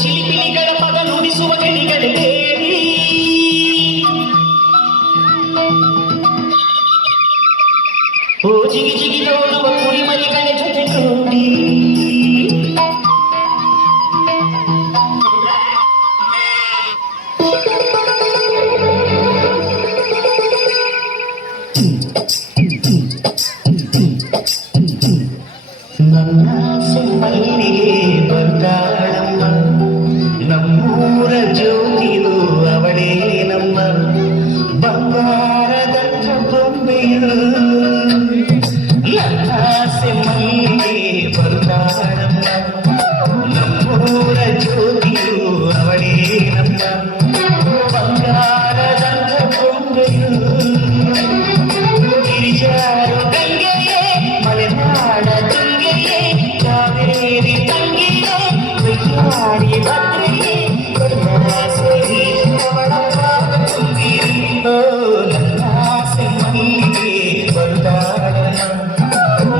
ಚಿಲಿಪಿಲಿಗಳ ಪದ ನುಡಿಸುವ ಗಿಣಿಗಳು ಕೇಳಿ ಓ ಜಿಗಿ ಜಿಗಿ ನೋಡುವ ಕುರಿಮರಿಗಳ ಜೊತೆ ಕೂಡಿ ನನ್ನ ಮಲ್ಲಿಗೆ ಬರ್ತಾಳಮ್ಮ ನಮ್ಮೂರ ಜ್ಯೋತಿಯು ಅವಳೇ ನಮ್ಮ ಬಂಗಾರದಂಥ ಬೊಂಬೆಯು ನನ್ನ ಮಲ್ಲಿಗೆ ಬರ್ತಾಳಮ್ಮ ನಮ್ಮೂರ ಜ್ಯೋತಿಯು ಅವಳೇ ನಮ್ಮ ಬಂಗಾರದಂಥ ಬೊಂಬೆಯು ಗಿರಿಜಾರು ಗಂಗೆಯೇ ಮಲೆನಾಡ ತುಂಗೆಯೇ ಕಾವೇರಿ ತಂಗಿಯೇ ವಿಚಾರಿ ಭದ್ರೆಯೇ ಸರಿ ಅವಳ ಪಾದ ತುಂಬಿರಿ ಓ ನನ್ನ ಮಲ್ಲಿಗೆ ಬರ್ತಾಳಮ್ಮ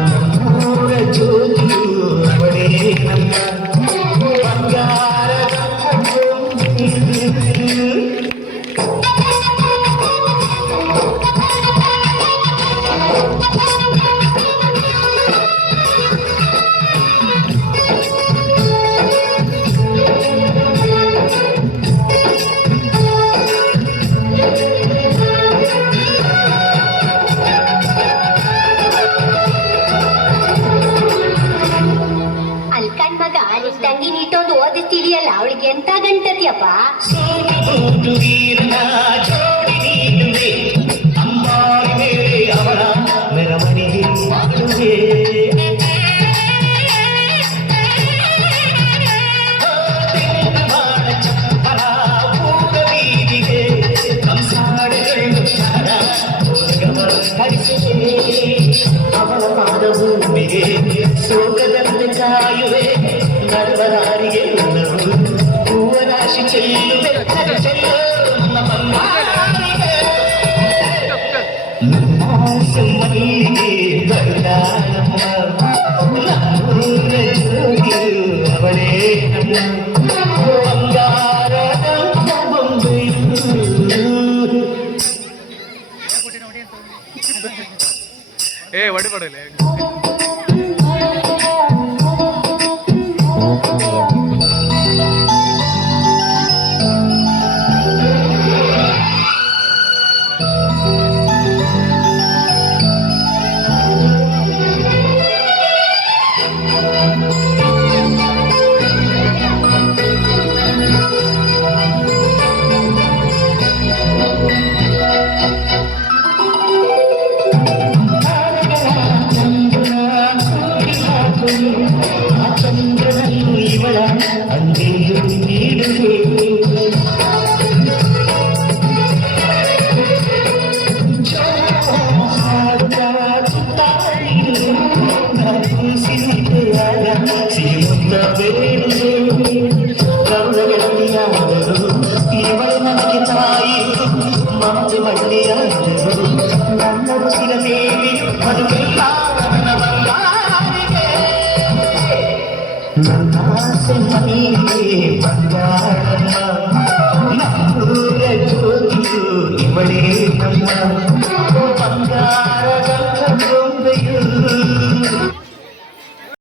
ನಮ್ಮೂರ ಜ್ಯೋತಿಯು ಅವಳೇ ನಮ್ಮ ಬಂಗಾರದ ತಂಗಿ ನೀಟೊಂದು ಓದಿಸ್ತಿದೆಯಲ್ಲ ಅವಳಿಗೆ ಎಂತ ಗಂಟತಿಯಪ್ಪ ಜೋಡಿ ನೀಡುವೆ ಅಂಬಾರಿ ಮೇಲೆ ಅವಳ ಮೆರವಣಿಗೆ ಮಾಡುವೆ ಚಪ್ಪಲ ಊರ ಬೀದಿಗೆ ಕಂಸಾಡೆಗಳು ಹರಿಸುವೆ ಅವಳ ಪಾದ ಭೂಮಿಗೆ ಸೋಗದಂತೆ ಕಾಯುವೆ ನರ್ವದಾರಿಗೆ ಹೂವರಾಶಿ ಚೆಲ್ಲುವೆ ಚೆಲ್ಲು ನನ್ನ ಬಂಗಾರಿಗೆ ನನ್ನ ಮಲ್ಲಿಗೆ ಬರ್ತಾಳಮ್ಮ ನಮ್ಮೂರ ಜ್ಯೋತಿಯು ಅವಳೇ ನಮ್ಮ ಬಂಗಾರದ ಬೊಂಬೆಯು ಏ ವಡಿ ಪಡಲೆ ಚಂದ್ರನನ್ನು ಇವಳ ಅಂಗೆಯು ನೀಡುವೆ ಸಿಹಿಮುತ್ತ ಬೇಡುವೆ ಕರುಣಗೆಳತಿಯಾದರು ಇವಳ ನನಗೆ ತಾಯಿರು ಮಮತೆ ಮಳ್ಳಿಯಾದರು ನನ್ನ ರುಚಿರ ದೇವಿ ಬದುಕೆಲ್ಲ ನನ್ನ ಬಂಗಾರಿಗೆ ನನ್ನ ಮಲ್ಲಿಗೆ ಬಂದ